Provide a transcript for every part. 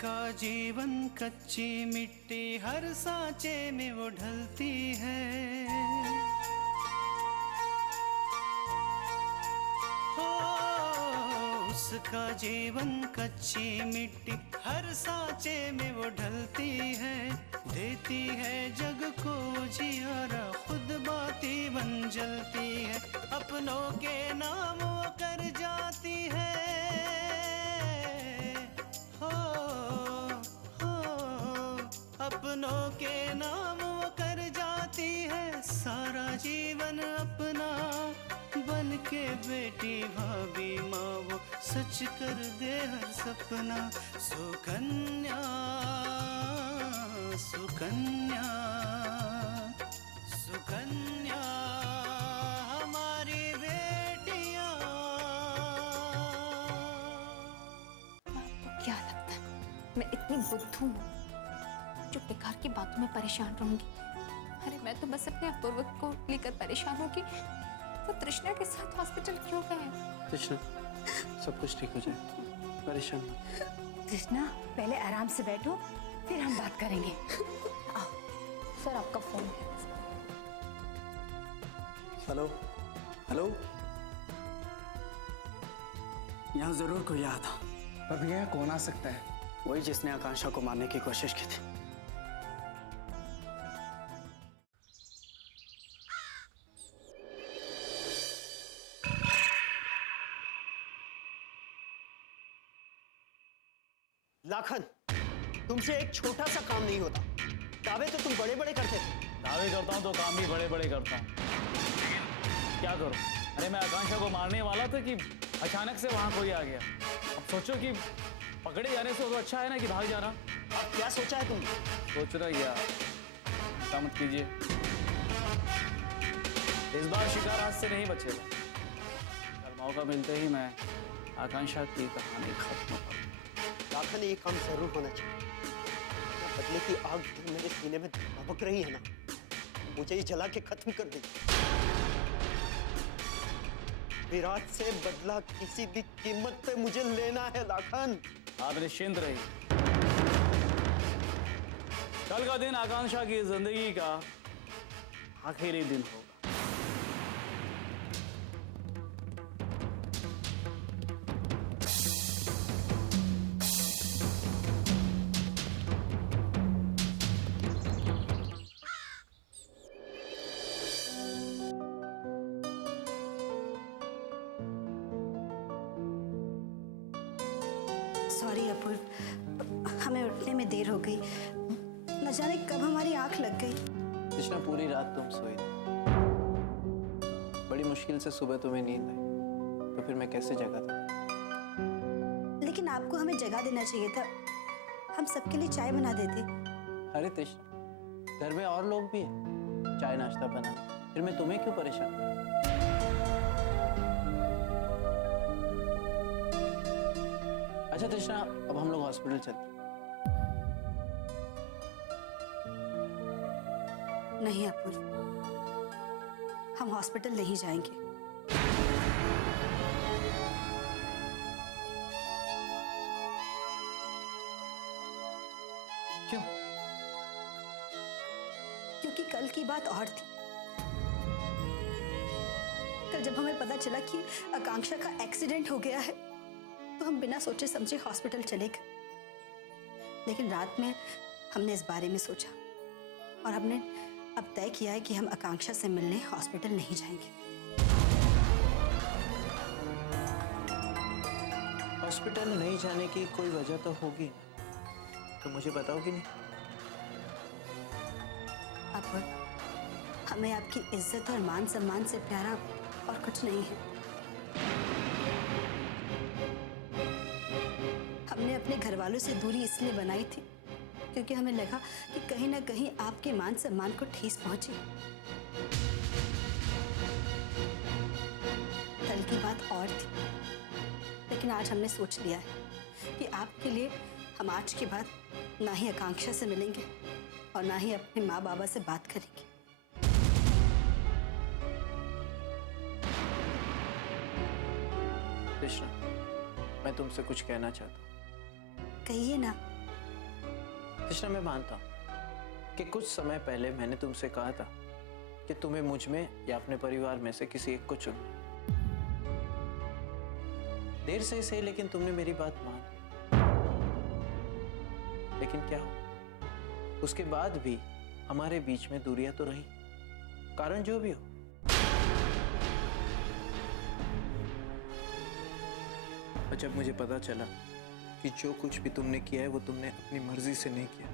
उसका जीवन कच्ची मिट्टी हर सांचे में वो ढलती है। हो उसका जीवन कच्ची मिट्टी हर सांचे में वो ढलती है। देती है जग को जियारा खुद बाती बन जलती है। अपनों के नाम वो कर जाती है। अपनों के नाम वो कर जाती है। सारा जीवन अपना बन के बेटी भाभी माँ वो सच कर दे हर सपना। सुकन्या सुकन्या सुकन्या हमारी बेटियाँ। क्या लगता है मैं इतनी बुद्धू हूँ जो बेकार की बातों में परेशान रहूंगी? अरे मैं तो बस अपने अपूर्व को लेकर परेशान हूँ कि वो तृष्णा के साथ हॉस्पिटल क्यों गए। तृष्णा, सब कुछ ठीक हो जाए, परेशान मत। तृष्णा, पहले आराम से बैठो, फिर हम बात करेंगे। आओ सर, आपका फोन है। हेलो हेलो, यहाँ जरूर कोई आया था। पर भैया कौन आ सकता है? वही जिसने आकांक्षा को मारने की कोशिश की थी। लाखन, तुमसे एक छोटा सा काम नहीं होता। दावे तो तुम बड़े बड़े करते थे। दावे करता हूँ तो काम भी बड़े बड़े करता हूँ। क्या करूँ? अरे मैं आकांक्षा को मारने वाला था कि अचानक से वहां कोई आ गया। अब सोचो कि पकड़े जाने से तो अच्छा है ना कि भाग जाना। अब क्या सोचा है तुमने? सोचना क्या, ऐसा मत कीजिए। इस बार शिकार हाथ से नहीं बचेगा। कल मौका मिलते ही मैं आकांक्षा की कहानी खत्म करूँ। लाखन, ये काम जरूर होना चाहिए। बदले की आग जो मेरे सीने में भभक रही है ना, मुझे ये जला के खत्म कर दी। विराट से बदला किसी भी कीमत पे मुझे लेना है लाखन। आप निश्चिंत रहिए, कल का दिन आकांक्षा की जिंदगी का आखिरी दिन होगा। सॉरी अपूर्व, हमें उठने में देर हो गई। न जाने कब हमारी आंख लग गई। तृष्णा, पूरी रात तुम सोई थी। बड़ी मुश्किल से सुबह तुम्हें नींद आई, तो फिर मैं कैसे जगा था? लेकिन आपको हमें जगा देना चाहिए था। हम सबके लिए चाय बना देते। अरे तृष्णा, घर में और लोग भी हैं, चाय नाश्ता बना, फिर मैं तुम्हें क्यों परेशान करूं? अच्छा तृष्णा, अब हम लोग हॉस्पिटल चलते हैं। नहीं अपूर्व, हम हॉस्पिटल नहीं जाएंगे। क्यों? क्योंकि कल की बात और थी। कल जब हमें पता चला कि आकांक्षा का एक्सीडेंट हो गया है, तो हम बिना सोचे समझे हॉस्पिटल चले गए। लेकिन रात में हमने इस बारे में सोचा और हमने अब तय किया है कि हम आकांक्षा से मिलने हॉस्पिटल नहीं जाएंगे। हॉस्पिटल नहीं जाने की कोई वजह तो होगी, तो मुझे बताओगी नहीं? अब हमें आपकी इज्जत और मान सम्मान से प्यारा और कुछ नहीं है। हमने अपने घर वालों से दूरी इसलिए बनाई थी क्योंकि हमें लगा कि कहीं ना कहीं आपके मान सम्मान को ठेस पहुंची। कल की बात और थी, लेकिन आज हमने सोच लिया है कि आपके लिए हम आज के बाद ना ही आकांक्षा से मिलेंगे और ना ही अपने माँ बाबा से बात करेंगे। कृष्णा, मैं तुमसे कुछ कहना चाहता हूँ। कहिए ना। कृष्णा, मैं मानता हूँ कि कुछ समय पहले मैंने तुमसे कहा था कि तुम्हें मुझ में या अपने परिवार में से किसी एक को चुनना। देर से सही, लेकिन तुमने मेरी बात मान ली। लेकिन क्या हो, उसके बाद भी हमारे बीच में दूरियां तो रही, कारण जो भी हो। और जब मुझे पता चला कि जो कुछ भी तुमने किया है वो तुमने अपनी मर्जी से नहीं किया,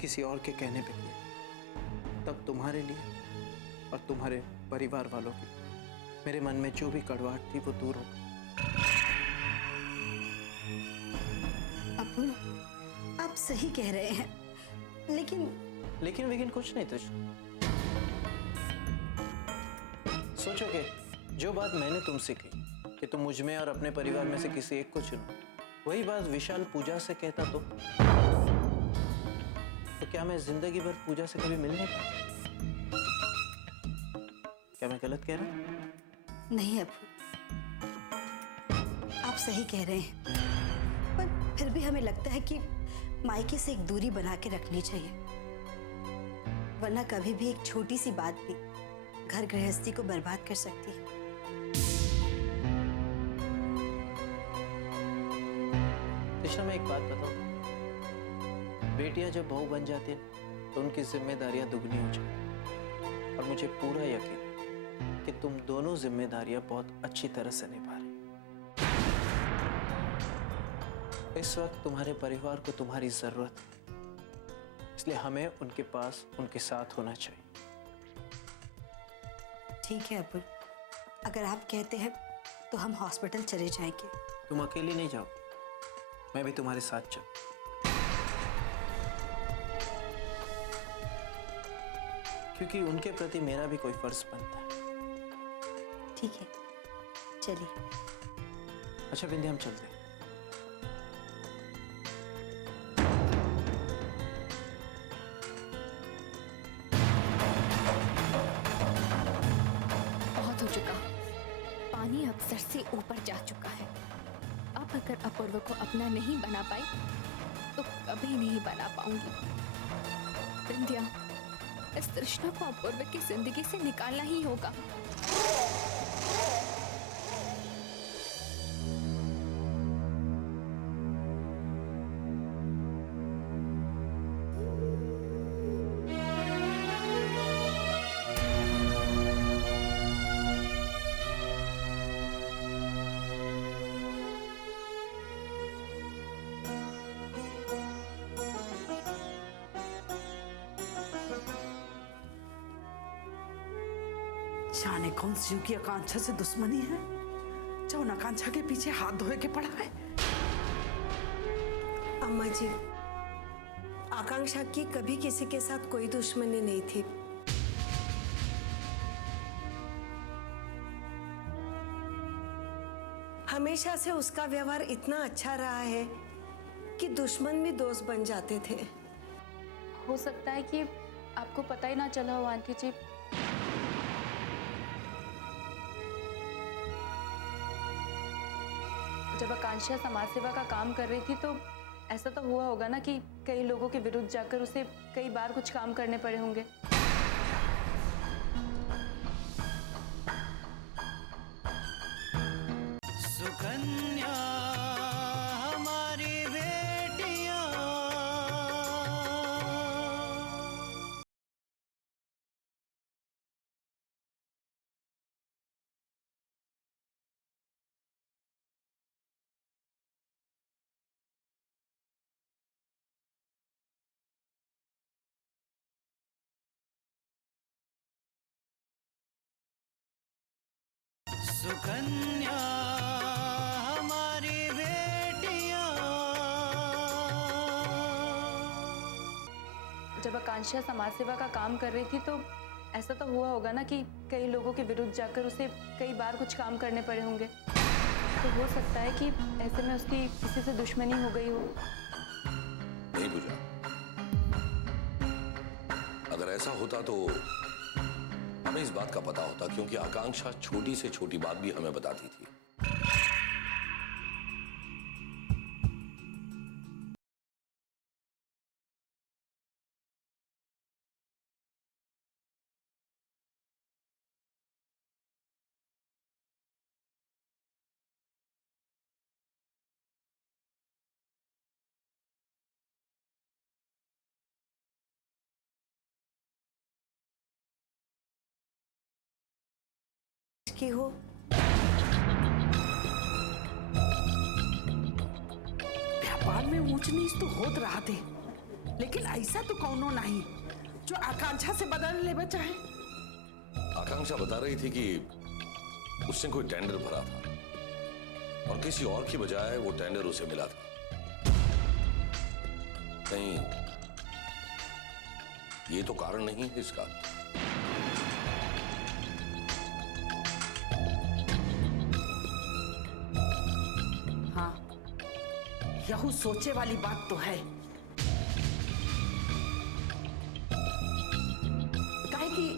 किसी और के कहने पे किया, तब तुम्हारे लिए और तुम्हारे परिवार वालों की मेरे मन में जो भी कड़वाहट थी वो दूर हो गई। अपुर, आप सही कह रहे हैं, लेकिन कुछ नहीं तृष्णा। सोचो कि जो बात मैंने तुमसे कही कि तुम मुझ में और अपने परिवार में से किसी एक को चुनो, वही बात विशाल पूजा से कहता तो क्या मैं जिंदगी भर पूजा से कभी मिल नहीं पाता? क्या मैं गलत कह रहा हूं? नहीं अपुर, आप सही कह रहे हैं, पर फिर भी हमें लगता है कि मायके से एक दूरी बना के रखनी चाहिए, वरना कभी भी एक छोटी सी बात भी घर गृहस्थी को बर्बाद कर सकती है। कृष्णा, मैं एक बात बताऊं, बेटियां जब बहू बन जाती हैं तो उनकी जिम्मेदारियां दुगनी हो जाती, और मुझे पूरा यकीन कि तुम दोनों जिम्मेदारियां बहुत अच्छी तरह से निभा रही। इस वक्त तुम्हारे परिवार को तुम्हारी जरूरत है, इसलिए हमें उनके पास उनके साथ होना चाहिए। ठीक है अपुर, अगर आप कहते हैं तो हम हॉस्पिटल चले जाएंगे। तुम अकेली नहीं जाओ, मैं भी तुम्हारे साथ चल। क्योंकि उनके प्रति मेरा भी कोई फर्ज बनता है। ठीक है, चलिए। अच्छा बिंदी, हम चलते हैं। बहुत हो चुका, पानी अब सर से ऊपर जा चुका है। अब अगर अपूर्व को अपना नहीं बना पाई तो कभी नहीं बना पाऊंगी। विंध्या, इस तृष्णा को अपूर्व की जिंदगी से निकालना ही होगा। जाने कौन सी की आकांक्षा से दुश्मनी है जो उन आकांक्षा के पीछे हाथ धोए के पड़ा है। अम्मा जी, आकांक्षा की कभी किसी के साथ कोई दुश्मनी नहीं थी। हमेशा से उसका व्यवहार इतना अच्छा रहा है कि दुश्मन भी दोस्त बन जाते थे। हो सकता है कि आपको पता ही ना चला हो आंटी जी। जब आकांक्षा समाज सेवा का काम कर रही थी तो ऐसा तो हुआ होगा ना कि कई लोगों के विरुद्ध जाकर उसे कई बार कुछ काम करने पड़े होंगे। सुकन्या हमारी बेटियां, सुकन्या हमारी बेटियां। जब आकांक्षा समाज सेवा का काम कर रही थी तो ऐसा तो हुआ होगा ना कि कई लोगों के विरुद्ध जाकर उसे कई बार कुछ काम करने पड़े होंगे। तो हो सकता है कि ऐसे में उसकी किसी से दुश्मनी हो गई हो। नहीं पूजा, अगर ऐसा होता तो हमें इस बात का पता होता, क्योंकि आकांक्षा छोटी से छोटी बात भी हमें बताती थी। की हो। व्यापार में ऊंच नीच तो होत रहा थे, लेकिन ऐसा तो कौनो नहीं जो आकांक्षा से बदल लेना चाहे। आकांक्षा बता रही थी कि उसने कोई टेंडर भरा था और किसी और की बजाय वो टेंडर उसे मिला था। कहीं ये तो कारण नहीं है इसका? हाँ, यह सोचे वाली बात तो है। काहे कि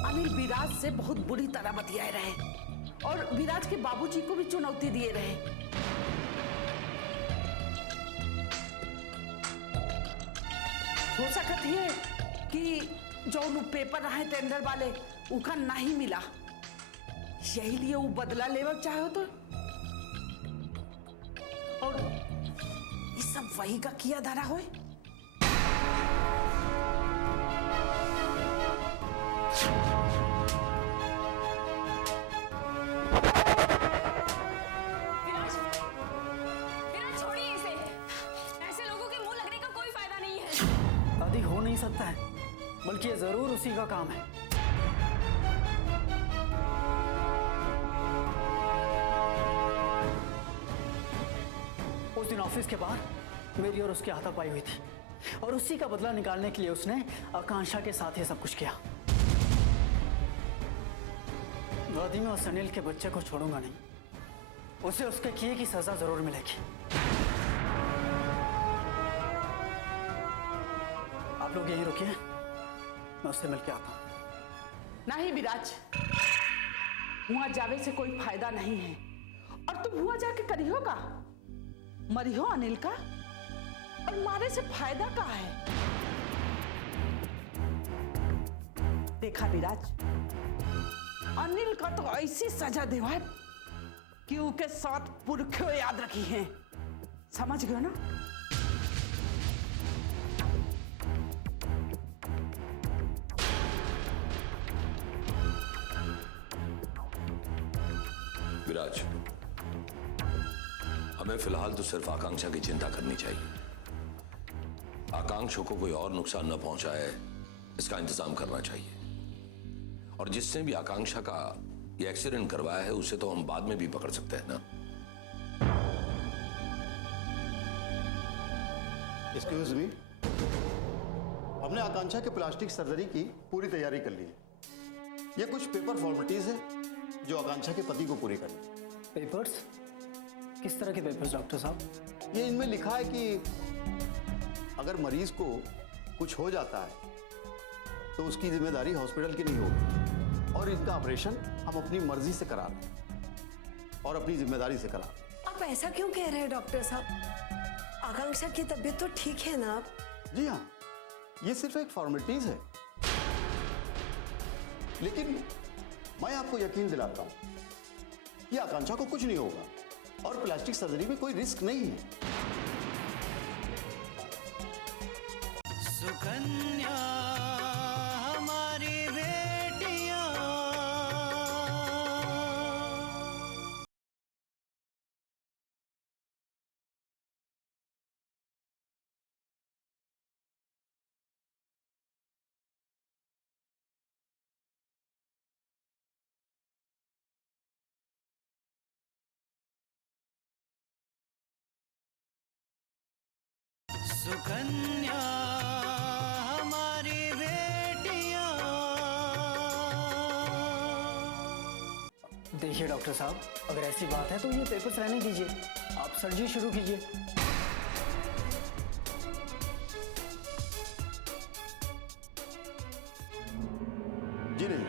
अनिल विराज से बहुत बुरी तरह बतियाए रहे और विराज के बाबूजी को भी चुनौती दिए रहे। हो सकत है कि जो उन पेपर रहे टेंडर वाले उनका नहीं मिला, यही लिए वो बदला लेवा चाहे तो। और ये सब वही का किया धरा होए। विराज छोड़िए इसे। ऐसे लोगों के मुंह लगने का कोई फायदा नहीं है। दादी हो नहीं सकता है, बल्कि ये जरूर उसी का काम है। उस दिन ऑफिस के बाहर मेरी और उसकी हाथापाई हुई थी और उसी का बदला निकालने के लिए उसने आकांक्षा के साथ ये सब कुछ किया। दादी मैं उस अनिल के बच्चे को छोड़ूंगा नहीं, उसे उसके किए की सजा जरूर मिलेगी। आप लोग यहीं रुकिए, मैं उससे मिलके आता हूं। नहीं विराज, वहां जावे से कोई फायदा नहीं है। और तुम वहां जाके करियो का, मरियो अनिल का, और मारे से फायदा का है। देखा विराज, अनिल का तो ऐसी सजा देवा कि उसके साथ पुरखों याद रखी हैं। समझ गए ना? विराज, हमें फिलहाल तो सिर्फ आकांक्षा की चिंता करनी चाहिए। आकांक्षा को कोई और नुकसान न पहुंचाए, इसका इंतजाम करना चाहिए। और जिसने भी आकांक्षा का ये एक्सीडेंट करवाया है उसे तो हम बाद में भी पकड़ सकते हैं ना। एक्सक्यूज मी, हमने आकांक्षा के प्लास्टिक सर्जरी की पूरी तैयारी कर ली है। ये कुछ पेपर फॉर्मेलिटीज है जो आकांक्षा के पति को पूरी करनी है। पेपर्स? किस तरह के पेपर्स डॉक्टर साहब? ये इनमें लिखा है कि अगर मरीज को कुछ हो जाता है तो उसकी जिम्मेदारी हॉस्पिटल की नहीं होगी और इनका ऑपरेशन हम अपनी मर्जी से करा रहे हैं और अपनी जिम्मेदारी से करा रहे हैं। आप ऐसा क्यों कह रहे हैं डॉक्टर साहब? आकांक्षा की तबीयत तो ठीक है ना? जी हाँ, ये सिर्फ एक फॉर्मेलिटीज है, लेकिन मैं आपको यकीन दिलाता हूं कि आकांक्षा को कुछ नहीं होगा और प्लास्टिक सर्जरी में कोई रिस्क नहीं है। सुकन्या हमारी बेटियां, सुकन्या हमारी बेटियां। देखिए डॉक्टर साहब, अगर ऐसी बात है तो ये पेपर्स रहने दीजिए, आप सर्जरी शुरू कीजिए। जी नहीं,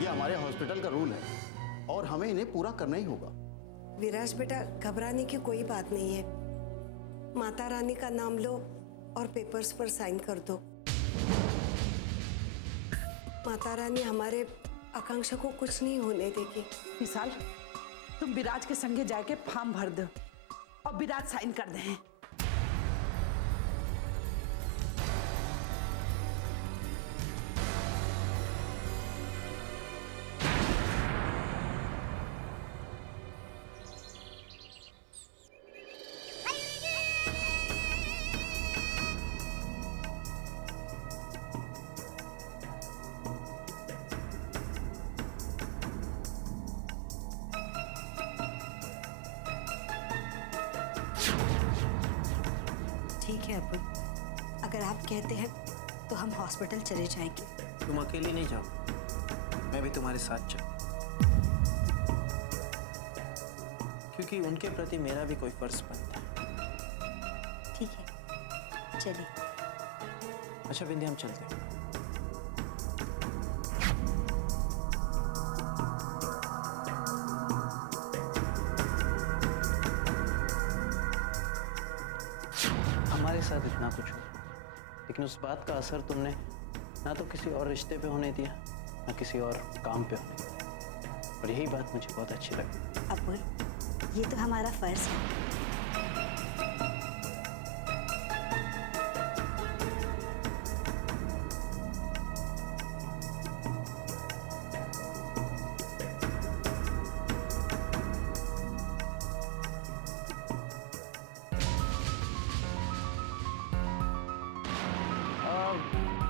ये हमारे हॉस्पिटल का रूल है और हमें इन्हें पूरा करना ही होगा। विराज बेटा, घबराने की कोई बात नहीं है। माता रानी का नाम लो और पेपर्स पर साइन कर दो। माता रानी हमारे आकांक्षा को कुछ नहीं होने देगी। विशाल, तुम विराज के संगे जाके फॉर्म भर दो और विराज साइन कर दे। है अपुर, अगर आप कहते हैं तो हम हॉस्पिटल चले जाएंगे। तुम अकेली नहीं जाओ, मैं भी तुम्हारे साथ चलूं, क्योंकि उनके प्रति मेरा भी कोई फर्ज बनता है। ठीक है, चलिए। अच्छा बिंदी, हम चलते हैं। हमारे साथ इतना कुछ हो, लेकिन उस बात का असर तुमने ना तो किसी और रिश्ते पे होने दिया, ना किसी और काम पे होने दिया, और यही बात मुझे बहुत अच्छी लगी। अपुर, ये तो हमारा फर्ज है।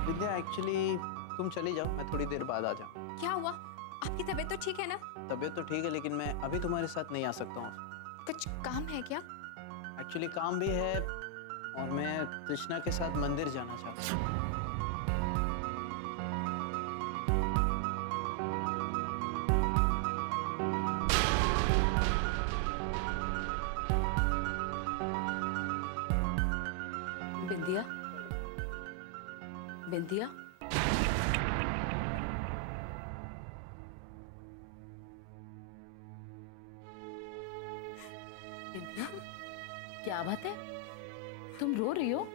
विद्या, एक्चुअली तुम चली जाओ, मैं थोड़ी देर बाद आ जाऊँ। क्या हुआ? आपकी तबीयत तो ठीक है ना? तबीयत तो ठीक है, लेकिन मैं अभी तुम्हारे साथ नहीं आ सकता हूँ। कुछ काम है क्या? एक्चुअली काम भी है, और मैं कृष्णा के साथ मंदिर जाना चाहता हूँ। बिंदिया, बिंदिया, बिंदिया, क्या बात है? तुम रो रही हो?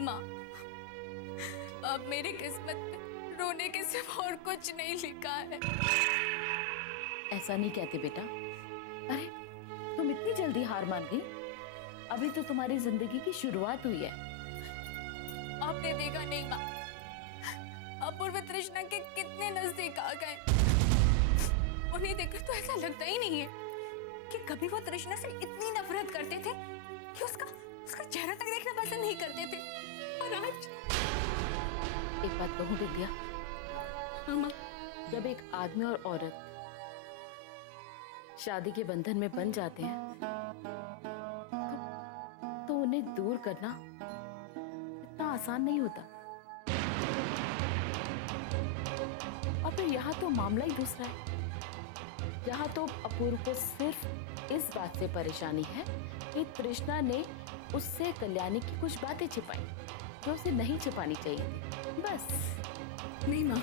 माँ, अब मेरी किस्मत में रोने के सिवा और कुछ नहीं लिखा है। ऐसा नहीं कहते बेटा। अरे तुम इतनी जल्दी हार मान गई? अभी तो तुम्हारी जिंदगी की शुरुआत हुई है। आपने देखा नहीं माँ, अपूर्व तृष्णा के कितने नजदीक आ गए। उन्हें देखकर तो ऐसा लगता ही नहीं है कि कभी वो तृष्णा से इतनी नफरत करते थे कि उसका चेहरा तक देखना पसंद नहीं करते थे। और आज एक बात कहूँ बिंदिया, मामा, जब एक आदमी और औरत शादी के बंधन में बन जाते हैं तो उन्हें दूर करना इतना आसान नहीं होता। और फिर यहाँ तो मामला ही दूसरा है। यहाँ तो अपूर्व को सिर्फ इस बात से परेशानी है कि तृष्णा ने उससे कल्याणी की कुछ बातें छिपाई जो उसे नहीं छिपानी चाहिए थी, बस। नहीं माँ,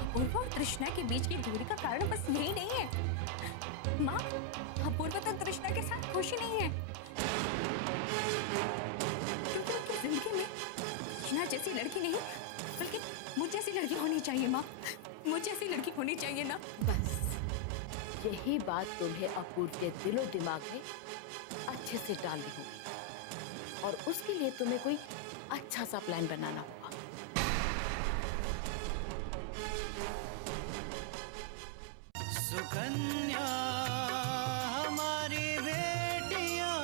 अपूर्व और तृष्णा के बीच की दूरी का कारण बस यही नहीं है। माँ, अपूर्व तो तृष्णा के साथ खुशी नहीं है, क्योंकि उनकी जिंदगी में तृष्णा जैसी लड़की नहीं, बल्कि मुझ जैसी लड़की होनी चाहिए। माँ, मुझ जैसी लड़की होनी चाहिए ना। बस यही बात तुम्हें अपूर्व के दिलो दिमाग में अच्छे से डालनी होगी, और उसके लिए तुम्हें कोई अच्छा सा प्लान बनाना होगा। सुकन्या हमारी बेटियां,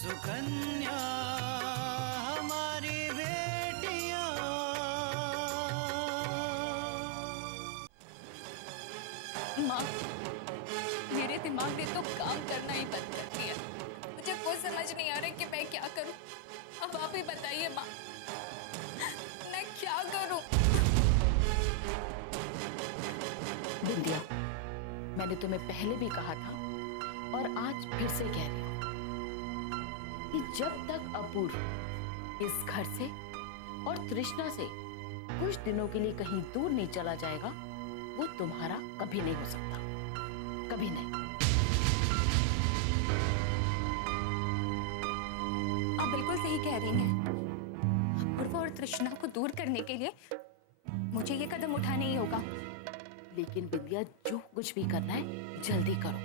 सुकन्या हमारी बेटियां। माँ, मेरे दिमाग ने तो काम करना ही बंद कर दिया। मुझे कुछ समझ नहीं आ रहा कि मैं क्या करूं। अब आप ही बताइए माँ, मैं क्या करूं? बिंदिया, मैंने तुम्हें पहले भी कहा था और आज फिर से कह रही हूँ कि जब तक अपूर्व इस घर से और तृष्णा से कुछ दिनों के लिए कहीं दूर नहीं चला जाएगा, वो तुम्हारा कभी नहीं हो सकता, कभी नहीं। आप बिल्कुल सही कह रही हैं। अपूर्व और तृष्णा को दूर करने के लिए मुझे ये कदम उठाना ही होगा। लेकिन बिंदिया, जो कुछ भी करना है जल्दी करो,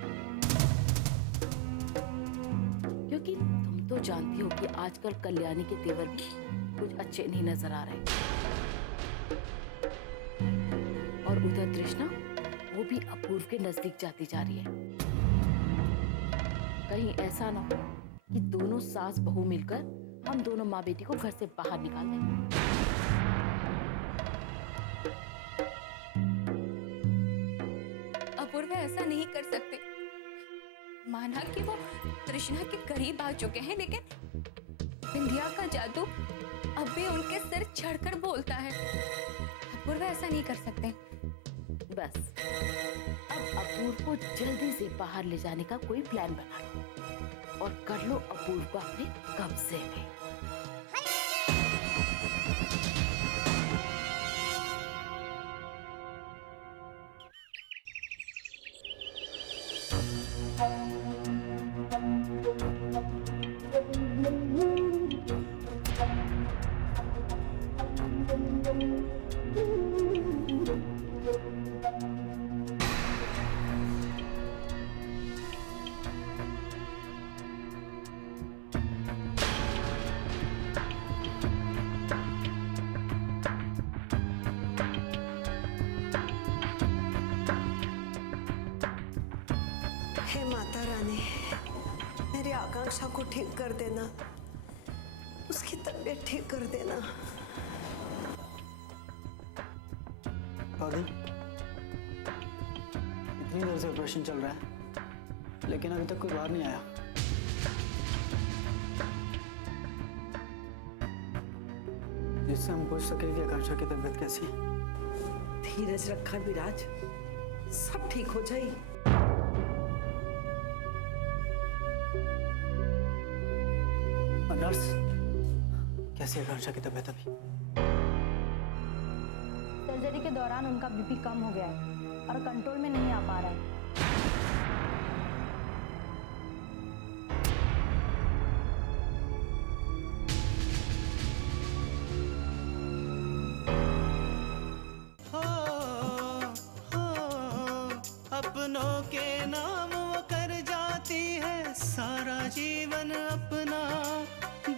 क्योंकि तुम तो जानती हो कि आजकल कल्याणी के तेवर भी कुछ अच्छे नहीं नजर आ रहे। और और उधर तृष्णा, वो भी अपूर्व के नजदीक जाती जा रही है। कहीं ऐसा ना हो कि दोनों सास बहू मिलकर हम दोनों माँ बेटी को घर से बाहर निकाल दें। अपूर्व ऐसा नहीं कर सकते। माना कि वो तृष्णा के करीब आ चुके हैं, लेकिन बिंदिया का जादू अब भी उनके सिर चढ़कर बोलता है। अपूर्व ऐसा नहीं कर सकते। बस अब अपूर्व को जल्दी से बाहर ले जाने का कोई प्लान बना लो और कर लो अपूर्व को अपने कब्जे में। हे माता रानी, मेरी आकांक्षा को ठीक कर देना, उसकी तबीयत ठीक कर देना। दादी, इतनी देर से ऑपरेशन चल रहा है, लेकिन अभी तक कोई बाहर नहीं आया। जिससे हम पूछ सके कि आकांक्षा की तबीयत कैसी है। धीरज रखा विराज, सब ठीक हो जाए। नर्स, कैसी है आकांक्षा की तबीयत अभी? सर्जरी के दौरान उनका बीपी कम हो गया है और कंट्रोल में नहीं आ पा रहा है। अपनों के नाम वो कर जाती है सारा जीवन अपना,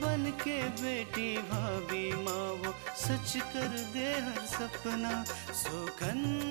बन के बेटी भाभी माँ वो सच कर दे हर सपना। सुकन्या